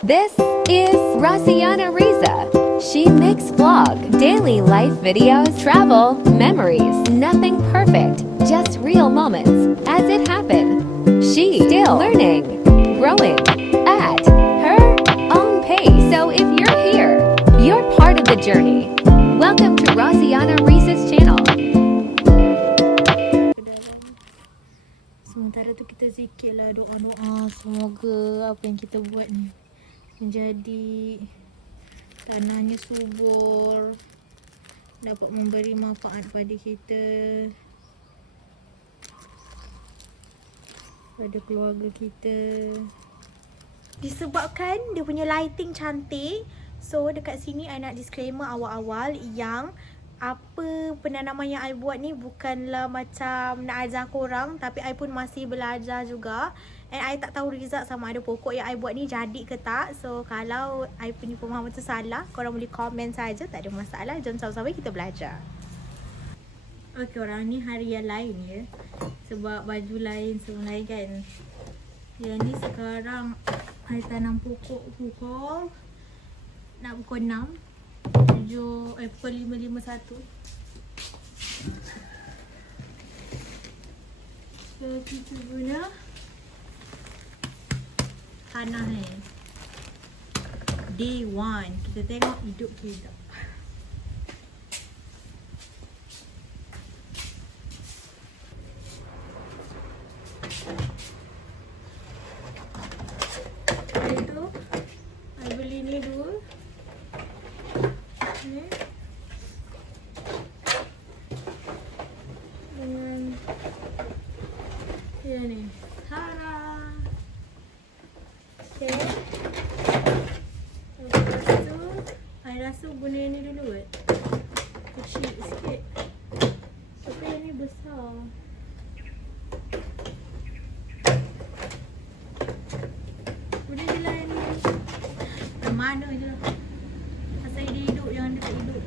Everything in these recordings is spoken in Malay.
This is Rosianna Riza. She makes vlog, daily life videos, travel, memories, nothing perfect, just real moments as it happened. She still learning, growing at her own pace. So if you're here, you're part of the journey. Welcome to Rosianna Riza's channel. Sementara tu kita zikirlah, doa-doa. Semoga apa yang kita buat ni menjadi, tanahnya subur, dapat memberi manfaat pada kita, pada keluarga kita. Disebabkan dia punya lighting cantik, so dekat sini I nak disclaimer awal-awal yang apa penanaman yang I buat ni bukanlah macam nak ajar korang, tapi I pun masih belajar juga. And I tak tahu result sama ada pokok yang I buat ni jadi ke tak. So kalau I punya pemahaman tu salah, korang boleh komen saja, tak ada masalah. Jom sama-sama kita belajar. Okay, orang ni hari yang lain ya, sebab baju lain semua lain kan. Yang ni sekarang I tanam pokok nak pukul 6 pukul 5.51. So kita guna tanah ni day 1. Kita tengok hidup kita. Itu I beli ni dua. Ni dengan yang ni. Tara. Okay. Lepas tu I rasa guna yang ni dulu kot. Kecil sikit. Tapi yang ni besar. Guna je lah yang ni. Mana je lah. Asal dia hidup, jangan dekat hidup.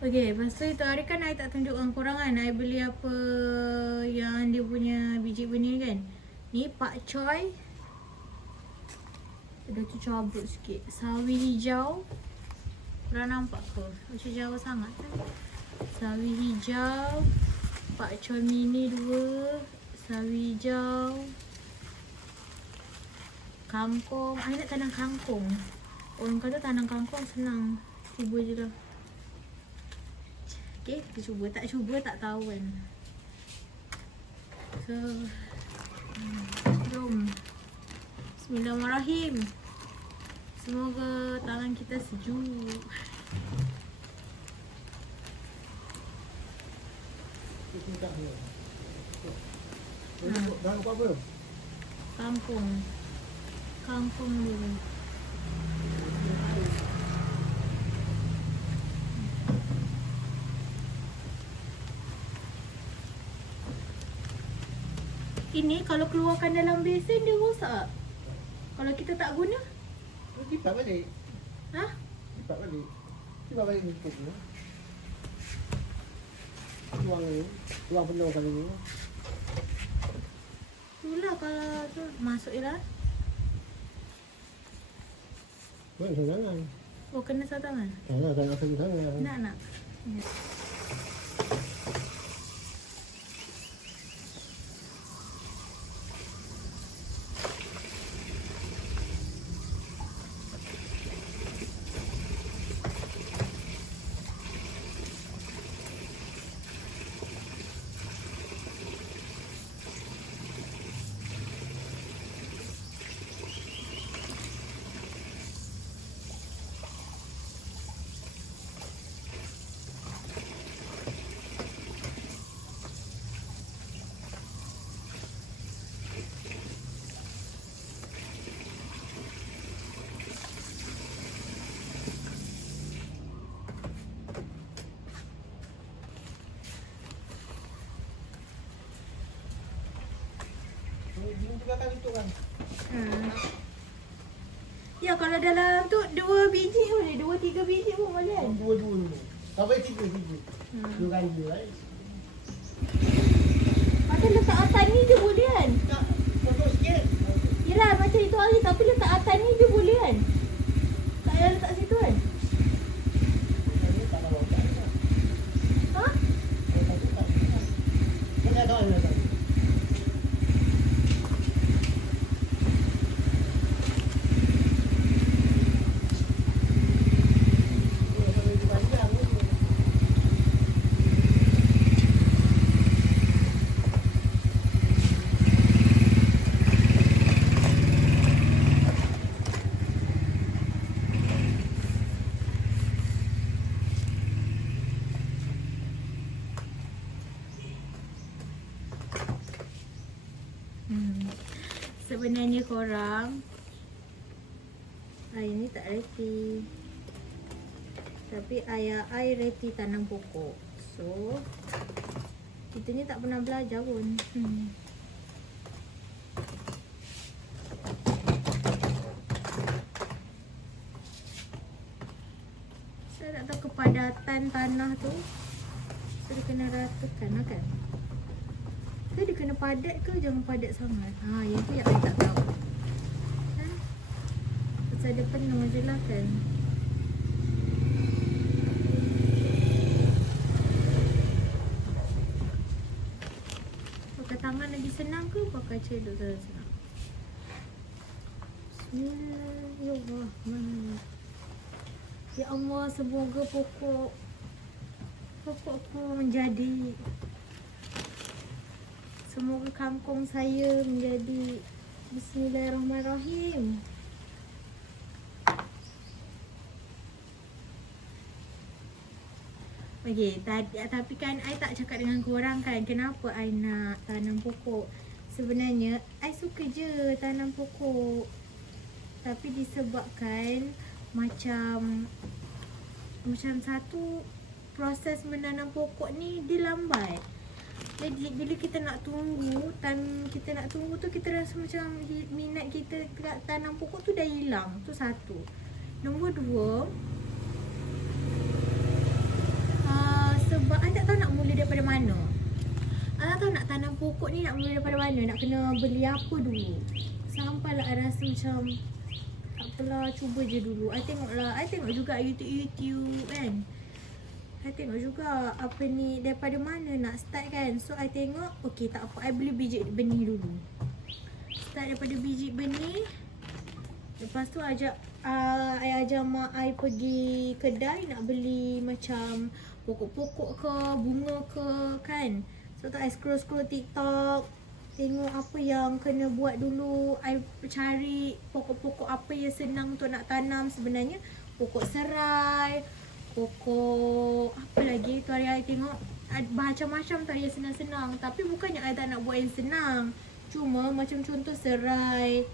Okay, lepas tu itu hari kan I tak tunjukkan korang kan I beli apa yang dia punya biji benih kan. Ni pak choy. Dah tu cabut sikit. Sawi hijau. Korang nampak ke? Macam jauh sangat kan? Sawi hijau. Pak choy mini 2. Sawi hijau. Kangkung. I nak tanam kangkung. Orang kata tanam kangkung senang. Cuba je lah. Okay, kita cuba. Tak cuba tak tahu kan. So jom. Bismillahirrahmanirrahim. Semoga tangan kita sejuk. Dah apa? Kangkung dulu. Ini kalau keluarkan dalam besen dia rosak. Kalau kita tak guna, Lipat balik. ha? Lipat balik. Lipat balik sikit dulu. Tuang ni. Tuang penuh kali ni. Itulah kalau tu masuk je lah. Buat sangat. Oh, kena satu tangan. Salah, tak nak kena sangat. Nak. Ya. Belakang itu kan. Ya, kalau dalam tu 2 biji boleh, 2-3 biji pun boleh kan? Dua-dua dulu. Sampai tiga. Dua kali je. Macam letak atas ni Sebenarnya korang, I ni tak reti. Tapi ayah I reti tanam pokok. So, kitanya tak pernah belajar pun. Saya tak tahu kepadatan tanah tu. So, dia kena ratakan lah kan. Ke dia kena padat ke jangan padat sangat. Yang tu yang I tak tahu. Pasal dia penuh je lah kan. Pakai tangan lagi senang ke pakai cedok senang? Bismillahirrahmanirrahim. Ya Allah, semoga pokokku menjadi. Semoga kangkung saya menjadi. Bismillahirrahmanirrahim. Okay, tapi kan I tak cakap dengan korang kan kenapa I nak tanam pokok. Sebenarnya I suka je tanam pokok. Tapi disebabkan macam satu proses menanam pokok ni dia lambat. Jadi bila kita nak tunggu tu kita rasa macam minat kita tanam pokok tu dah hilang. Tu satu. Nombor dua, sebab I tak tahu nak mula daripada mana. I tak tahu nak tanam pokok ni nak mula daripada mana. Nak kena beli apa dulu. Sampailah I rasa macam tak apalah, cuba je dulu. I tengok juga YouTube kan. I tengok juga apa ni daripada mana nak start kan. So I tengok, okay tak apa, I beli biji benih dulu. Start daripada biji benih. Lepas tu I ajak mak I pergi kedai nak beli macam pokok-pokok ke, bunga ke kan. So tu I scroll TikTok, tengok apa yang kena buat dulu. I cari pokok-pokok apa yang senang untuk nak tanam. Sebenarnya pokok serai, pokok apa lagi tu hari I tengok macam-macam tu yang senang-senang. Tapi bukannya I tak nak buat yang senang. Cuma macam contoh serai,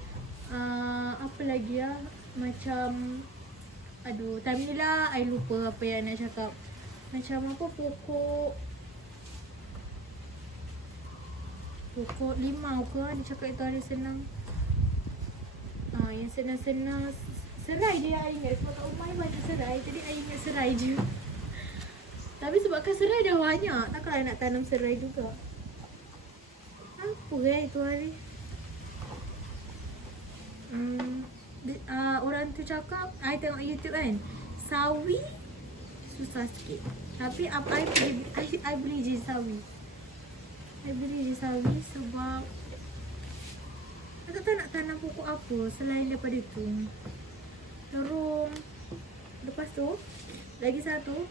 apa lagi lah, macam time ni lah I lupa apa yang nak cakap. Macam apa pokok limau ke dia cakap itu hari senang. Yang senang-senang serai dia I ingat. Sebab kat rumah I banyak serai, jadi I ingat serai je. Tapi sebabkan serai dah banyak, takkan I nak tanam serai juga. Apa itu hari orang tu cakap, I tengok YouTube kan, sawi susah sikit. Tapi apa I beli je sawi. I beli je sawi sebab I tak tahu nak tanam pokok apa selain daripada tu. Terus lepas tu lagi satu,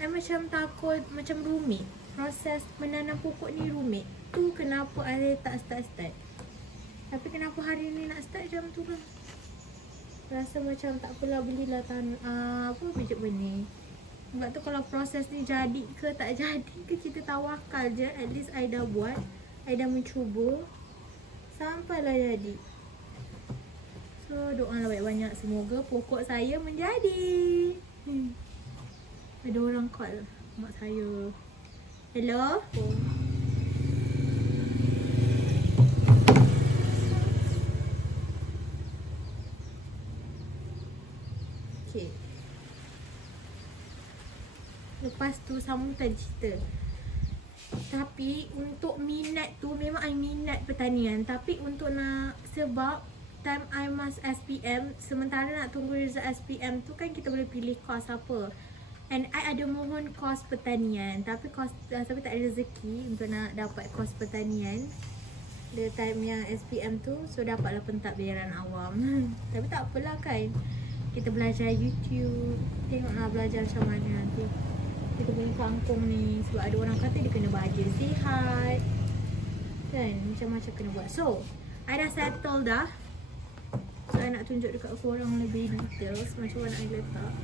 I macam takut macam rumit. Proses menanam pokok ni rumit. Tu kenapa I tak start. Tapi kenapa hari ni nak start macam tu lah. Rasa macam tak apalah, belilah biji benih. Sebab tu kalau proses ni jadi ke tak jadi ke, kita tawakal je. At least I dah buat, I dah mencuba, sampailah jadi. So doalah banyak-banyak, semoga pokok saya menjadi. Ada orang call mak saya. Hello? Okay. Lepas tu sambung tadi cerita. Tapi untuk minat tu, memang I minat pertanian. Tapi untuk nak, sebab time I masuk SPM, sementara nak tunggu result SPM tu kan kita boleh pilih course apa. And I ada mohon course pertanian, tapi tapi tak ada rezeki untuk nak dapat course pertanian the time yang SPM tu. So dapatlah pentadbiran awam. Tapi tak apalah kan, kita belajar YouTube, tengoklah belajar macam mana nanti kita punya kangkung ni. Sebab ada orang kata dia kena bahagia sihat kan, macam-macam kena buat. So I dah settle dah. So I nak tunjuk dekat korang lebih details macam mana I letak.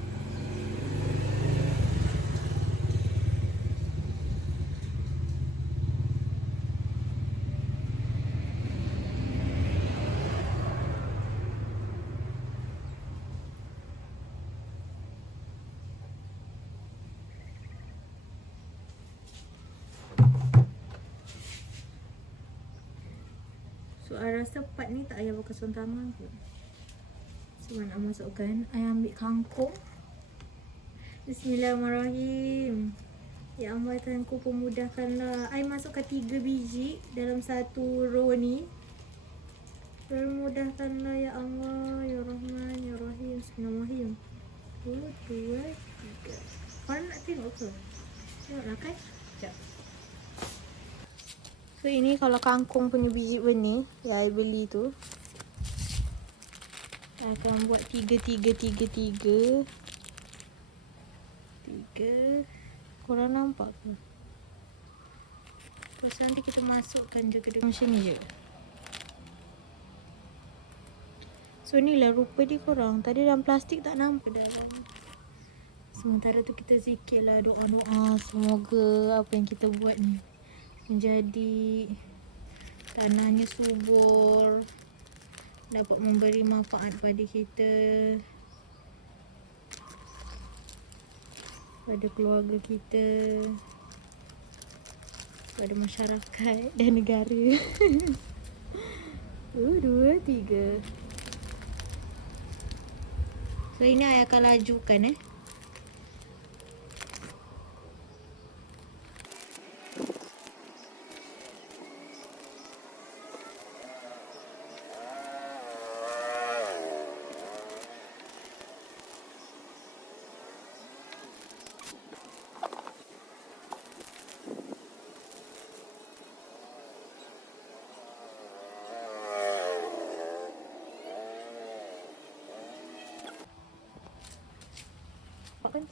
So I rasa part ni tak payah pakai sarung tangan pun. So nak masukkan, I ambil kangkung. Bismillahirrahmanirrahim. Ya Allah, Tuhanku pemudahkanlah. I masukkan 3 biji dalam satu row ni. Permudahkanlah ya Allah, ya Rahman, ya Rahim. Bismillahirrahmanirrahim. 1, 2, 3. Korang nak tengok ke? Tengoklah kan? Sekejap. So ini kalau kangkung punya biji benih yang I beli tu, I akan buat 3. Korang nampak ke? Terus nanti kita masukkan je ke dalam macam ni je. So ni lah rupa dia korang. Tadi dalam plastik tak nampak dalam. Sementara tu kita zikirlah, doa-doa. Semoga apa yang kita buat ni menjadi tanahnya subur, dapat memberi manfaat pada kita, pada keluarga kita, pada masyarakat dan negara. 1, 2, 3. So ini I akan lajukan Nampak kan?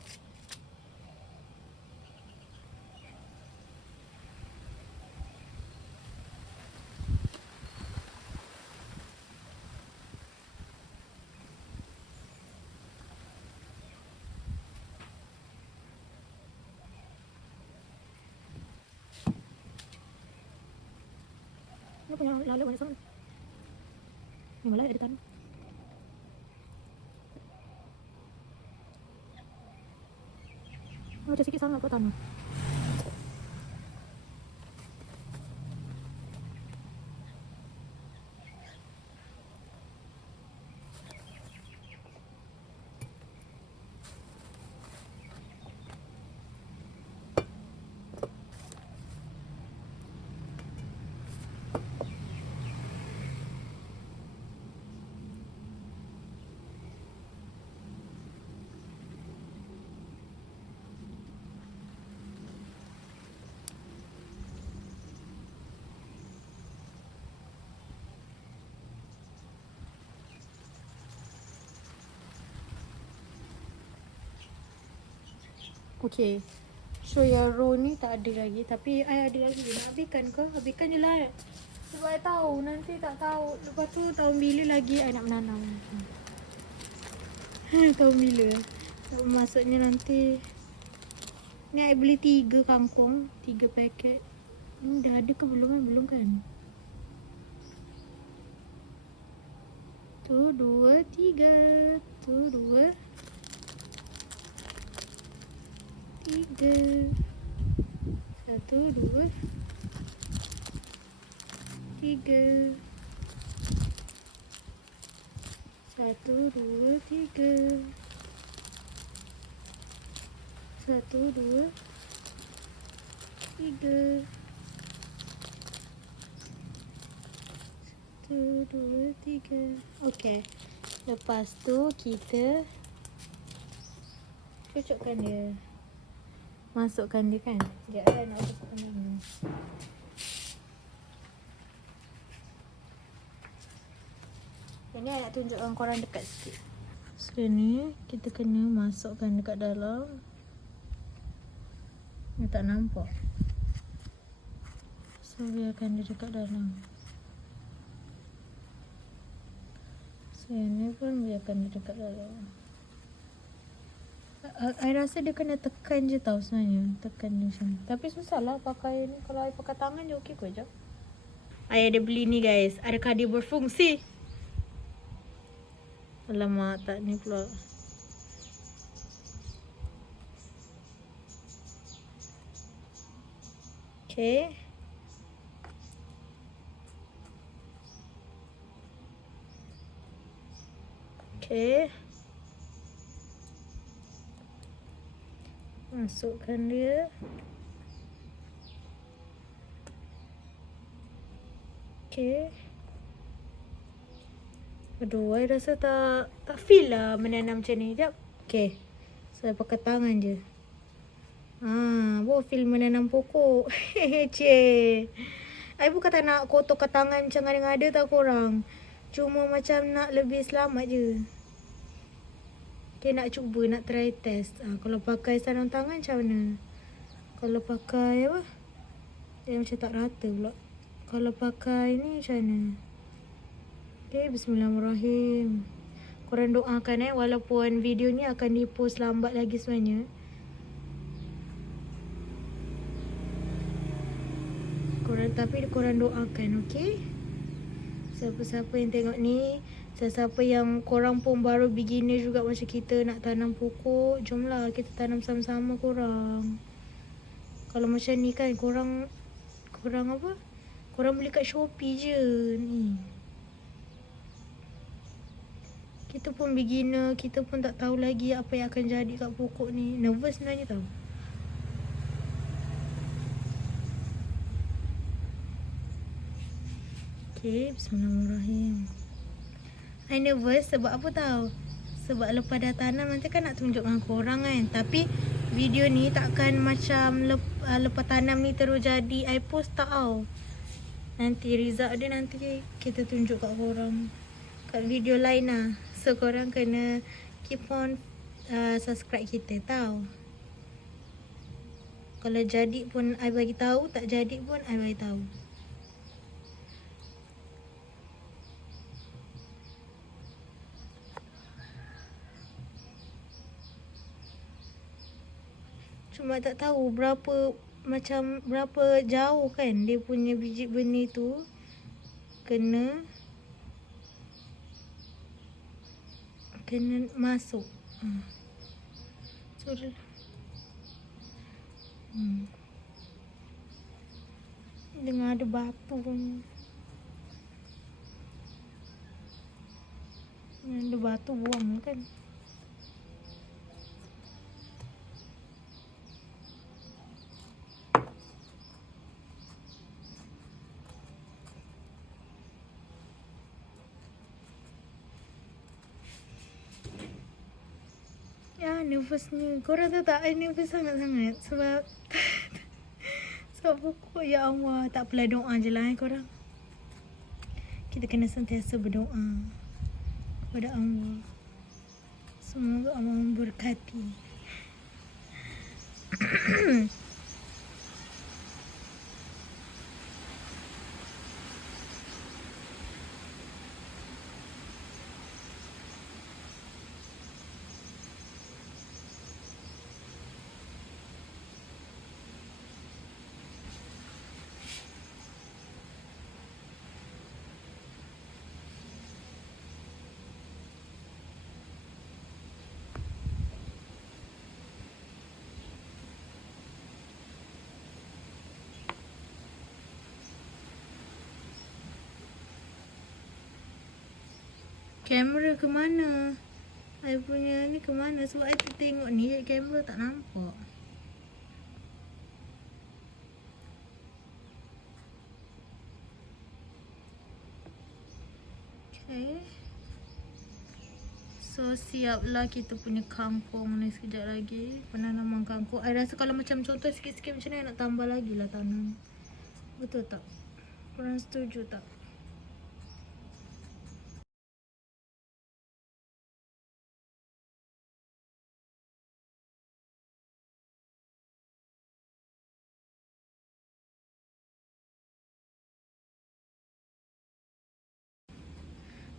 Ni punya lalat banyak sangat. Ni malah ada tanah. Macam sikit sangat kat tanah. Okay. So yang row ni tak ada lagi. Tapi I ada lagi. Nak habiskan ke? Habiskan je lah. Sebab I tahu. Nanti tak tahu. Lepas tu tahun bila lagi I nak menanam. Tahun bila. So, maksudnya nanti. Ni I beli 3 kangkung. 3 paket. Dah ada ke belum kan? Belum kan? 1, 2, 3. 1, 2. 3. 1, 2, 3. 1, 2, 3. 1, 2, 3. 1, 2, 3. Okay. Lepas tu kita cocokkan dia. Masukkan dia kan. Sekejap saya nak masukkan ni. Ini I nak tunjukkan korang dekat sikit. So ni kita kena masukkan dekat dalam. Ni tak nampak. So biarkan dia dekat dalam. So yang ni pun biarkan dia dekat dalam. I rasa dia kena tekan je tau sebenarnya. Tekan je macam ni. Tapi susah lah pakai ni. Kalau I pakai tangan je okey kot. Sekejap. I ada beli ni guys. Adakah dia berfungsi? Alamak, tak ni pula. Okay. Okay. Masukkan dia. Okay. Aduh, I rasa tak feel lah menanam macam ni. Sekejap. Okay. So, I pakai tangan je. Baru feel menanam pokok. Cik. I bukan tak nak kotorkan tangan macam ngada-ngada tau korang. Cuma macam nak lebih selamat je. Okay, nak cuba, nak try test. Kalau pakai sarung tangan macam mana? Kalau pakai apa? Dia macam tak rata pula. Kalau pakai ni macam mana? Okay, bismillahirrahmanirrahim. Korang doakan walaupun video ni akan di-post lambat lagi sebenarnya. Tapi korang doakan, okay? Siapa-siapa yang tengok ni, siapa yang korang pun baru beginner juga macam kita nak tanam pokok, jomlah kita tanam sama-sama korang. Kalau macam ni kan korang apa? Korang beli kat Shopee je ni. Kita pun beginner, kita pun tak tahu lagi apa yang akan jadi kat pokok ni. Nervous sebenarnya tau. Okay, bismillahirrahmanirrahim. I nervous sebab apa tahu? Sebab lepas dah tanam nanti kan nak tunjuk dengan korang kan. Tapi video ni takkan macam lepas tanam ni terus jadi I post tak tau. Nanti result dia nanti kita tunjuk kat korang kat video lain lah. So korang kena keep on subscribe kita tau. Kalau jadi pun I bagi tahu, tak jadi pun I bagi tahu. Cuma tak tahu berapa jauh kan dia punya biji benih tu kena masuk. So, dengar ada batu pun. Ada batu buang kan. Ya, nervousnya. Korang tahu tak, I nervous sangat-sangat. Sebab pokok, ya Allah. Tak apalah, doa je lah korang. Kita kena sentiasa berdoa kepada Allah. Semoga Allah memberkati. Kamera ke mana? I punya ni ke mana? Sebab I tengok ni kamera tak nampak. Okay. So siaplah kita punya kangkung ni sekejap lagi. Penanaman kangkung. I rasa kalau macam contoh sikit-sikit macam ni nak tambah lagi lah tanam. Betul tak? Korang setuju tak?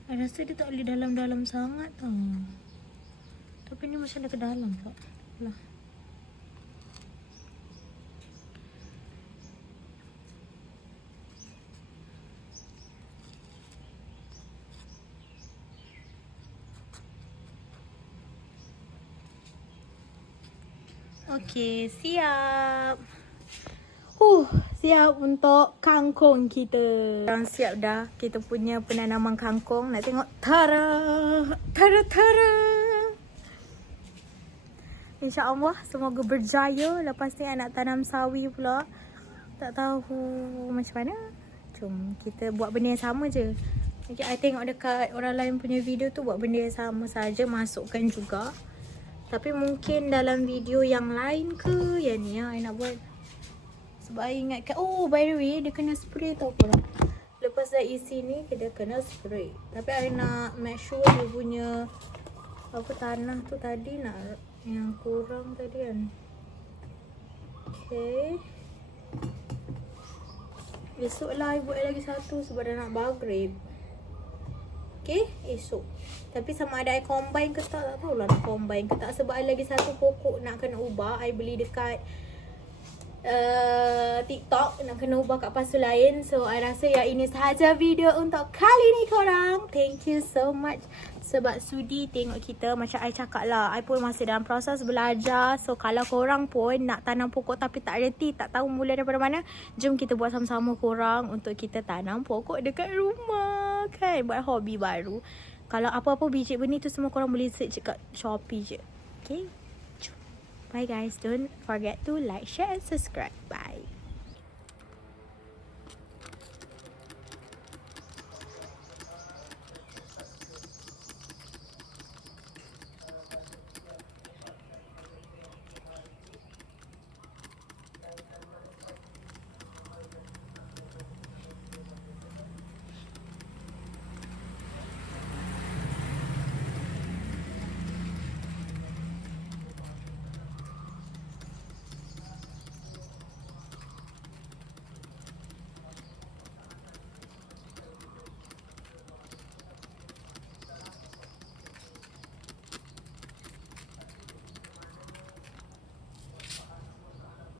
I rasa dia tak boleh dalam-dalam sangat tau. Tapi ni macam dah ke dalam tak? Lah. Okay, siap. siap untuk kangkung kita. Orang siap dah kita punya penanaman kangkung. Nak tengok. Tara! Tara! Tara! InsyaAllah semoga berjaya. Lepas ni I nak tanam sawi pula. Tak tahu macam mana. Jom kita buat benda yang sama je. Okay, I tengok dekat orang lain punya video tu buat benda yang sama saja. Masukkan juga. Tapi mungkin dalam video yang lain ke. Yang ni I nak buat. Sebab I ingatkan. Oh by the way dia kena spray tau korang. Lepas dah isi ni dia kena spray. Tapi I nak make sure dia punya apa tanah tu tadi nak yang kurang tadi kan. Okay. Esok lah I buat lagi satu sebab dah nak maghrib. Okay, esok. Tapi sama ada I combine ke tak tahulah nak combine ke tak. Sebab I lagi satu pokok nak kena ubah. I beli dekat TikTok. Nak kena ubah kat pasu lain. So I rasa yang ini sahaja video untuk kali ni korang. Thank you so much sebab sudi tengok kita. Macam I cakap lah, I pun masih dalam proses belajar. So kalau korang pun nak tanam pokok tapi tak reti, tak tahu mula daripada mana, jom kita buat sama-sama korang untuk kita tanam pokok dekat rumah kan. Buat hobi baru. Kalau apa-apa biji benih tu semua korang boleh search kat Shopee je. Okay, bye guys. Don't forget to like, share and subscribe. Bye.